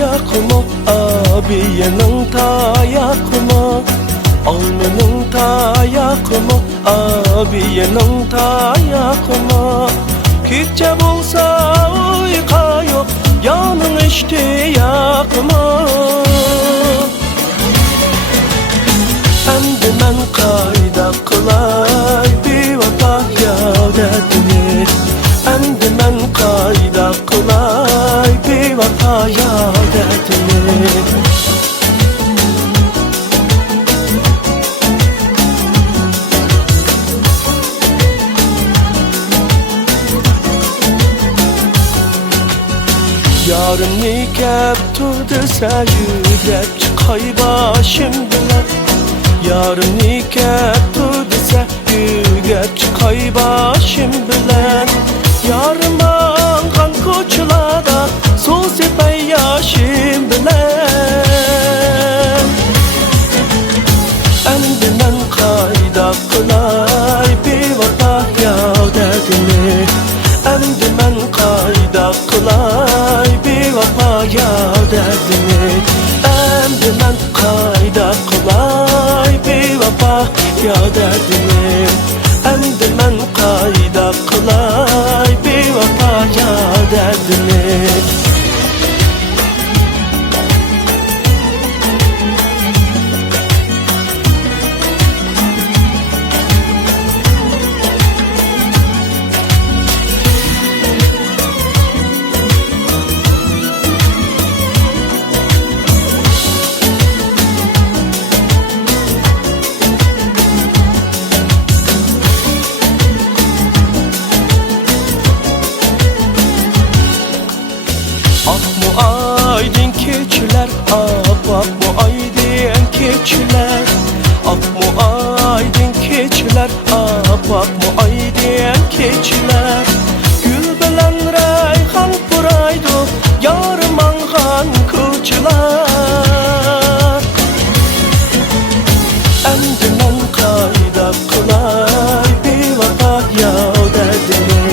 yakma, abiyenin ta yakma, alnının ta yakma, abiyenin ta yakma. Kitçe bulsa uyka yok, yanın işte yakma. Endi men kayda kılay bir vata yadetini. Endi men kayda kılay bir vata yadetini. Yarın nikep turdisa yüzep çıkay başım bilen. Yarın nikep turdisa yüzep çıkay başım bilen. Yarın mangan koçulada su sepay yaşım bilen. Endi men kayda kılay bir vata yadetini. Endi men kayda kılay bir vata yadetini. Endi men kayda kılay bir vata yadetini. Endi men kayda kılay bir vata yadetini. Akmu aydın keçiler, akmu aydın keçiler. Akmu aydın keçiler, akmu aydın keçiler. Gül bilen reyhan buraydı, yarım angan kıçılar. Endi men kayda kılay bir vata yadetini.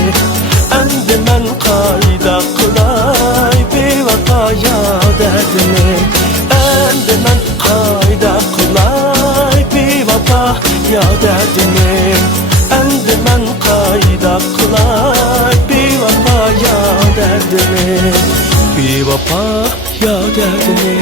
Endi men kayda kılay bir vata yadetini. Endi men kayda kılay bir vata yadetini. Endi men kayda kılay bir vata yadetini. Bir vata yadetini.